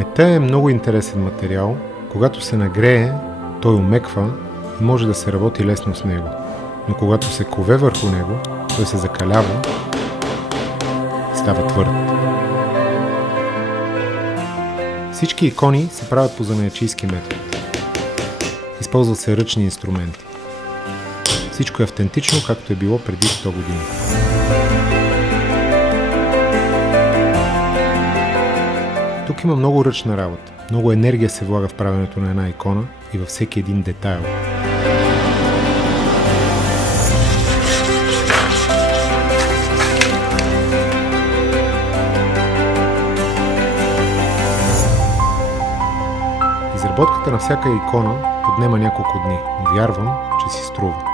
Мета е много интересен материал. Когато се нагрее, той омеква и може да се работи лесно с него. Но когато се кове върху него, той се закалява и става твърд. Всички икони се правят по занаятчийски метод. Използват се ръчни инструменти. Всичко е автентично, както е било преди 100 години. Тук има много ръчна работа. Много енергия се влага в правенето на една икона и във всеки един детайл. Изработката на всяка икона отнема няколко дни, но вярвам, че си струва.